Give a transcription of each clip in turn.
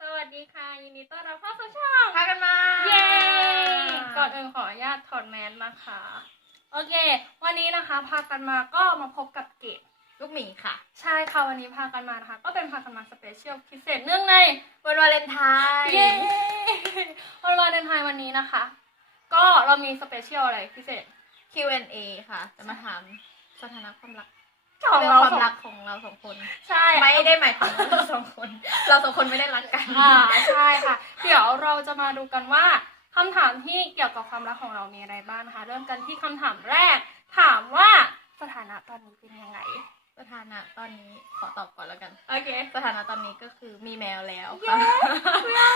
สวัสดีค่ะ ยินดีต้อนรับเข้าสู่ช่องพากันมา เย้ก่อนอื่นขออนุญาตถอดแมสนะคะโอเค วันนี้นะคะ พากันมาก็มาพบกับเกดลูกหมีค่ะ ใช่ค่ะวันนี้พากันมานะคะ ก็เป็นพากันมาสเปเชียลพิเศษเนื่องในวันวาเลนไทน์เย้วันวาเลนไทน์วันนี้นะคะ ก็เรามีสเปเชียลอะไรพิเศษ Q&A ค่ะ จะมาถามสถานะความรัก ของเรื่องเราความสองรักของเราสองคน ใช่ไม่ได้หมายถึงเราสองคน เราสองคนไม่ได้รักกัน อ่าใช่ค่ะ เดี๋ยวเราจะมาดูกันว่าคำถามที่เกี่ยวกับความรักของเรามีอะไรบ้างนะคะ เริ่มกันที่คำถามแรก ถามว่าสถานะตอนนี้เป็นยังไง สถานะตอนนี้ขอตอบก่อนแล้วกัน โอเคสถานะตอนนี้ก็คือมีแมวแล้วเย้ค่ะ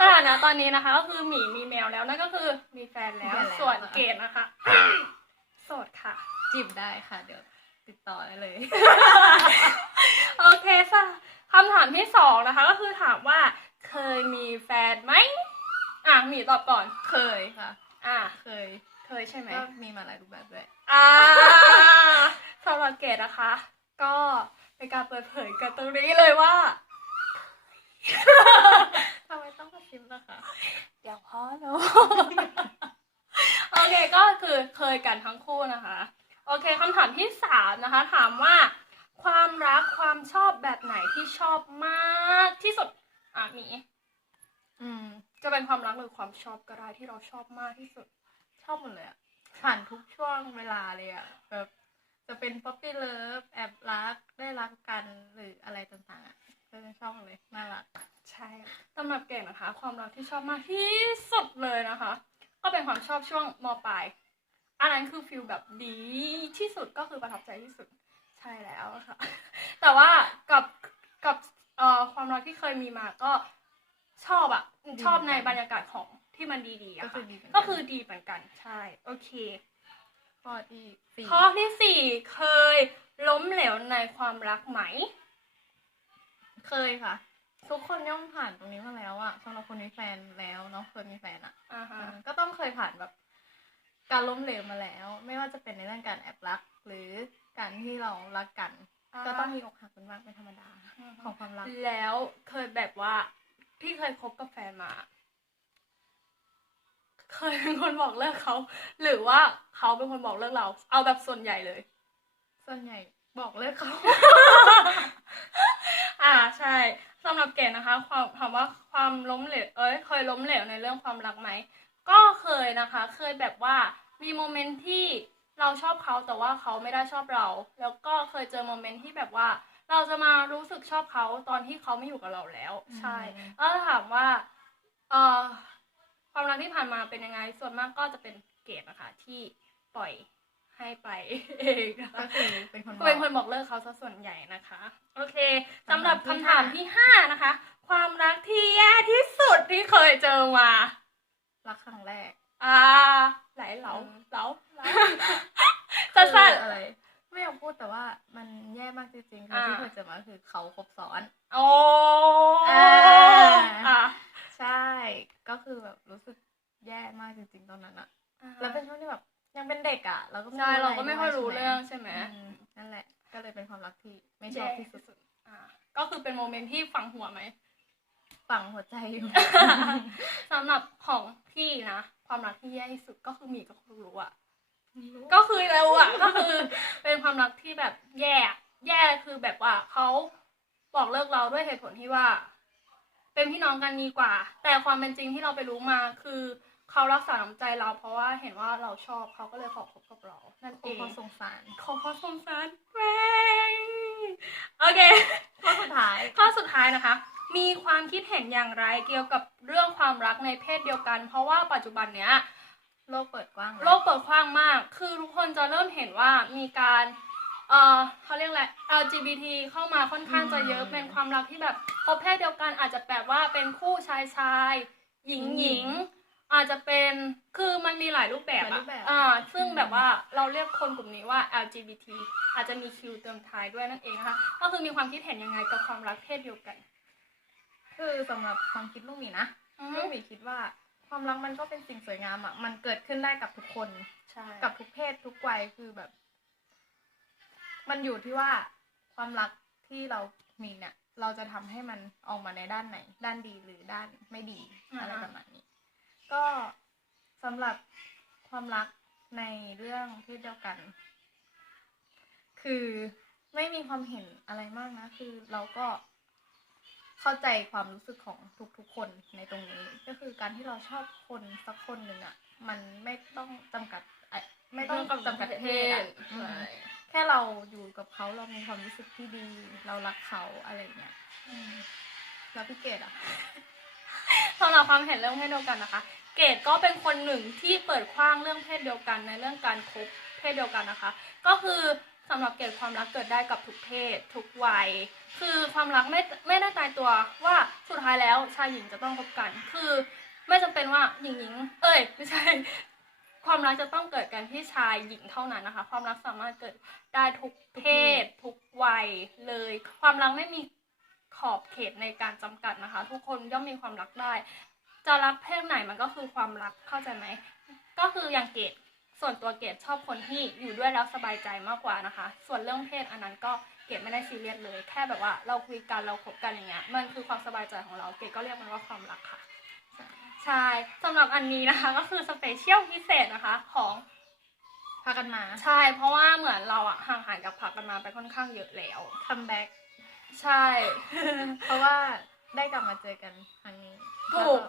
สถานะตอนนี้นะคะ ก็คือหมีมีแมวแล้วนั่นก็คือมีแฟนแล้วส่วนเกดนะคะ โสดค่ะ จีบได้ค่ะเดี๋ยว ติดต่อได้เลย โอเคค่ะคำถามที่สองนะคะ ก็คือถามว่าเคยมีแฟนไหมอะหมีตอบก่อน เคยค่ะ อะ เคย เคยใช่ไหมก็มีมาหลายรูปแบบด้วย อ่าสำหรับเกดนะคะ ก็เป็นการเปิดเผยกันตรงนี้เลยว่าทำไมต้องกระซิบล่ะคะเดี๋ยวพ่อรู้โอเคก็คือเคยกันทั้งคู่นะคะโอ เคคำถามที่สามนะคะ ถามว่า ความรักความชอบแบบไหนที่ชอบมากที่สุดอะหมีอืม จะเป็นความรักหรือความชอบก็ได้ที่เราชอบมากที่สุด ชอบหมดเลยอะผ่านทุกช่วงเวลาเลยอะแบบจะเป็นป๊อปปี้เลิฟแอบรักได้รักกันหรืออะไรต่างๆอะก็จะชอบหมดเลยน่ารักใช่สำหรับเก่งนะคะ ความรักที่ชอบมากที่สุดเลยนะคะ ก็เป็นความชอบช่วงมปลาย อันนั้นคือฟิลแบบดีที่สุดก็คือประทับใจที่สุดใช่แล้วค่ะ แต่ว่ากับกับเอ่อความรักที่เคยมีมาก็ชอบอะชอบในบรรยากาศของที่มันดีๆก็อะคืค่ะอดีเหมืนนก็คือดีเหมือนกันใช่ โอเคข้อที่สี่ข้อที่สี่เคยล้มเหลวในความรักไหม เคยค่ะ ทุกคนย่อมผ่านตรงนี้มาแล้วอะสำหรับคนมีแฟนแล้วเนาะเคยมีแฟนอะอ่าฮะก็ต้องเคยผ่านแบบ การล้มเหลวมาแล้ว ไม่ว่าจะเป็นในเรื่องการแอบรัก หรือการที่เรารักกัน ก็ต้องมีอกหักเป็นบ้างเป็นธรรมดาของความรัก แล้วเคยแบบว่า พี่เคยคบกับแฟนมา เคยเป็นคนบอกเลิกเขา หรือว่าเขาเป็นคนบอกเลิกเรา เอาแบบส่วนใหญ่เลย ส่วนใหญ่บอกเลิกเขา อ่าใช่สำหรับเก๋นะคะ ความถามว่าความล้มเหลว เอ้ย เคยล้มเหลวในเรื่องความรักไหม ก็เคยนะคะ เคยแบบว่ามีโมเมนต์ที่เราชอบเขาแต่ว่าเขาไม่ได้ชอบเรา แล้วก็เคยเจอโมเมนต์ที่แบบว่า เราจะมารู้สึกชอบเขาตอนที่เขาไม่อยู่กับเราแล้ว ใช่อืมแล้วถามว่าเอ่อความรักที่ผ่านมาเป็นยังไง ส่วนมากก็จะเป็นเกดนะคะที่ปล่อยให้ไปเองนะคะก็คือเป็นคนบเป็นคอกนบอกเลิกเขาซะส่วนใหญ่นะคะ โอเคคำถามสำหรับที่คำถามห้าที่ห้านะคะ ความรักที่แย่ที่สุดที่เคยเจอมา รักครั้งแรก อ่า ไหลเหลาอืมเหลาเหลาคืสั้นออะไรไม่อยากพูดแต่ว่ามันแย่มากจริงๆคืออ่าที่เคยเจอมาคือเขาครบซ้อนๆโอ้อ่าอ่าใช่ ก็คือแบบรู้สึกแย่มากจริง ๆ ตอนนั้นอะแล้วเป็นช่วงที่แบบยังเป็นเด็กอะเราก็ไม่ใช่อะเราก็ไม่ค่อยรู้ด้วเรื่องใช่ไหมอืมนั่นแหละ ก็เลยเป็นความรักที่ไม่ชแย่อบที่ที่สุดสุดอ่าก็คือเป็นโมเมนต์ที่ฝังหัวไหม ฝังหัวใจอยู่ สำหรับของพี่นะ ความรักที่แย่ที่สุดก็คือหมีกับครูรู้อะก็คือเราอะก็คือ เป็นความรักที่แบบแย่อะแย่คือแบบว่าเขาบอกเลิกเราด้วยเหตุผลที่ว่า เป็นพี่น้องกันดีกว่า แต่ความเป็นจริงที่เราไปรู้มาคือเขารักษาน้ำใจเราเพราะว่าเห็นว่าเราชอบเขาก็เลยขอคบกับเรานั่นคเองเขาสงสารขอเขาสงสารแม่งโอเค ข้อสุดท้าย ข้อสุดท้ายนะคะ มีความคิดเห็นอย่างไรเกี่ยวกับเรื่องความรักในเพศเดียวกัน เพราะว่าปัจจุบันเนี้ยโลกเปิดกว้างโลกเปิดกว้างมาก คือทุกคนจะเริ่มเห็นว่ามีการ เอ่อเขาเรียกอะไร LGBT เข้ามาค่อนข้างจะเยอะ เป็นความรักที่แบบพบเพศเดียวกันอาจจะแบบว่าเป็นคู่ชายชาย หญิงหญิง อาจจะเป็น คือมันมีหลายรูปแบบหลายรูอะปแบบ อ่า ซึ่งแบบว่าเราเรียกคนกลุ่มนี้ว่า LGBT อาจจะมีคิวเติมท้ายด้วยนั่นเองนะคะ ก็คือมีความคิดเห็นยังไงกับความรักเพศเดียวกัน คือสำหรับความคิดลูกหมีนะอืลูกมหมีคิดว่าความรักมันก็เป็นสิ่งสวยงามอะมันเกิดขึ้นได้กับทุกคนใช่กับทุกเพศทุกวัยคือแบบ มันอยู่ที่ว่าความรักที่เรามีเนี่ย เราจะทำให้มันออกมาในด้านไหน ด้านดีหรือด้านไม่ดีอ่าอะไรประมาณนี้ ก็สำหรับความรักในเรื่องเพศเดียวกัน คือไม่มีความเห็นอะไรมากนะ คือเราก็ เข้าใจความรู้สึกของทุกๆคนในตรงนี้ ก็คือการที่เราชอบคนสักคนหนึ่งอะ่ะ มันไม่ต้องจำกัดเอ่อไม่ต้องจำกัดเพศอะอืมแค่เราอยู่กับเขาเรามีความรู้สึกที่ดี เรารักเขาอะไรเงี้ยอืมแล้วพี่เกดอะสำหรับความเห็นเรื่องเพศเดียวกันนะคะ เกดก็เป็นคนหนึ่งที่เปิดกว้างเรื่องเพศเดียวกันในเรื่องการคบเพ ศเดียวกันนะคะ ก็คือสำหรับเกดความรักเกิดได้กับทุกเพศ ทุกวัย คือความรักไม่ไม่ได้ตายตัวว่าสุดท้ายแล้วชายหญิงจะต้องคบกัน คือไม่จำเป็นว่าหญิงหญิง เอ้ย ไม่ใช่ ความรักจะต้องเกิดกันที่ชายหญิงเท่านั้นนะคะ ความรักสามารถเกิดได้ทุกเพศ ทุกวัยเลย ความรักไม่มีขอบเขตในการจำกัดนะคะ ทุกคนย่อมมีความรักได้ จะรักเพศไหนมันก็คือความรักเข้าใจไหมก็คืออย่างเกด ส่วนตัวเกดชอบคนที่อยู่ด้วยแล้วสบายใจมากกว่านะคะ ส่วนเรื่องเพศอันนั้นก็เกดไม่ได้ซีเรียสเลย แค่แบบว่าเราคุยกันเราคบกันอย่างเงี้ย มันคือความสบายใจของเราเกดก็เรียกมันว่าความรักค่ะ ใช่สำหรับอันนี้นะคะก็คือสเปเชียลพิเศษนะคะของพากันมา ใช่ เพราะว่าเหมือนเราอะห่างหายกับผักกันมาไปค่อนข้างเยอะแล้วคัมแบ็กใช่ เพราะว่าได้กลับมาเจอกันครั้งนี้ถูก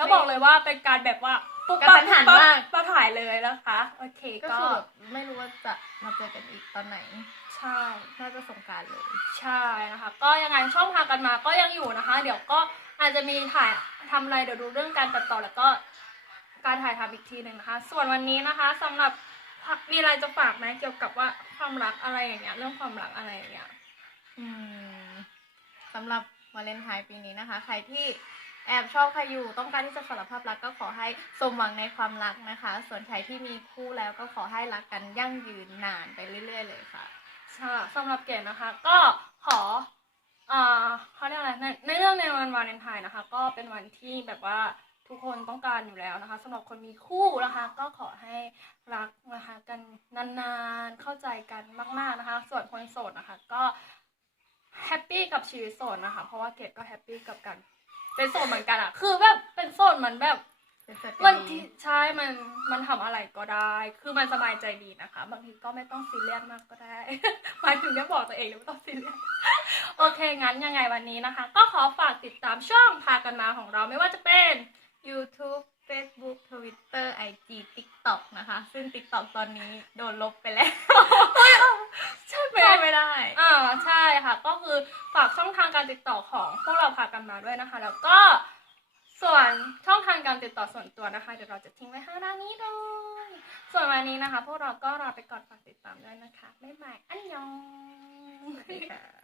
แล้วบอกเลยว่าเป็นการแบบว่าปุ๊บกระปั๊บทันหันปุ๊บมาก มาถ่ายเลยนะคะ โอเคก็ก็คือแบบไม่รู้ว่าจะมาเจอกันอีกตอนไหน ใช่ น่าจะสงกรารเลย ใช่นะคะ ก็ยังไงช่องพากันมาก็ยังอยู่นะคะ เดี๋ยวก็อาจจะมีถ่ายทำอะไรเดี๋ยวดูเรื่องการตัดต่อแล้วก็การถ่ายทำอีกทีหนึ่งนะคะ ส่วนวันนี้นะคะสำหรับมีอะไรจะฝากไหมเกี่ยวกับว่าความรักอะไรอย่างเงี้ย เรื่องความรักอะไรอย่างเงี้ย อืมสำหรับวาเลนไทน์ปีนี้นะคะ ใครที่ แอบชอบใครอยู่ต้องการที่จะสารภาพรักก็ขอให้สมหวังในความรักนะคะ ส่วนใครที่มีคู่แล้วก็ขอให้รักกันยั่งยืนนานไปเรื่อย ๆ เลยค่ะใช่สำหรับเกดนะคะ ก็ขออ่าเขาเรียกอะไรในในเรื่องในวันวาเลนไทน์นะคะ ก็เป็นวันที่แบบว่าทุกคนต้องการอยู่แล้วนะคะสำหรับคนมีคู่นะคะ ก็ขอให้รักนะคะกันนานๆเข้าใจกันมากๆนะคะ ส่วนคนโสดนะคะก็แฮปปี้กับชีวิตโสดนะคะ เพราะว่าเกดก็แฮปปี้กับการ เป็นโสดเหมือนกันอะคือแบบเป็นโสดเหมือนแบบ มันที่ใช่มันมันทำอะไรก็ได้ คือมันสบายใจดีนะคะ บางทีก็ไม่ต้องซีเรียสมากก็ได้ หมายถึงได้บอกตัวเองหรือไม่ต้องซีเรียส โอเค งั้นยังไงวันนี้นะคะ ก็ขอฝากติดตามช่องพากันมาของเราไม่ว่าจะเป็น YouTube Facebook Twitter IG TikTok นะคะ ซึ่ง TikTok ตอนนี้โดนลบไปแล้วใช่ไหมเข้าไม่ได้อ่าใช่ค่ะ ก็คือฝากช่องทางการติดต่อของพวกเราพากันมาด้วยนะคะ แล้วก็ส่วนช่องทางการติดต่อส่วนตัวนะคะ เดี๋ยวเราจะทิ้งไว้ข้างด้านนี้ด้วยส่วนวันนี้นะคะ พวกเราก็ลาไปก่อนฝากติดตามด้วยนะคะบ๊ายบายอันยองสวัสดีค่ะ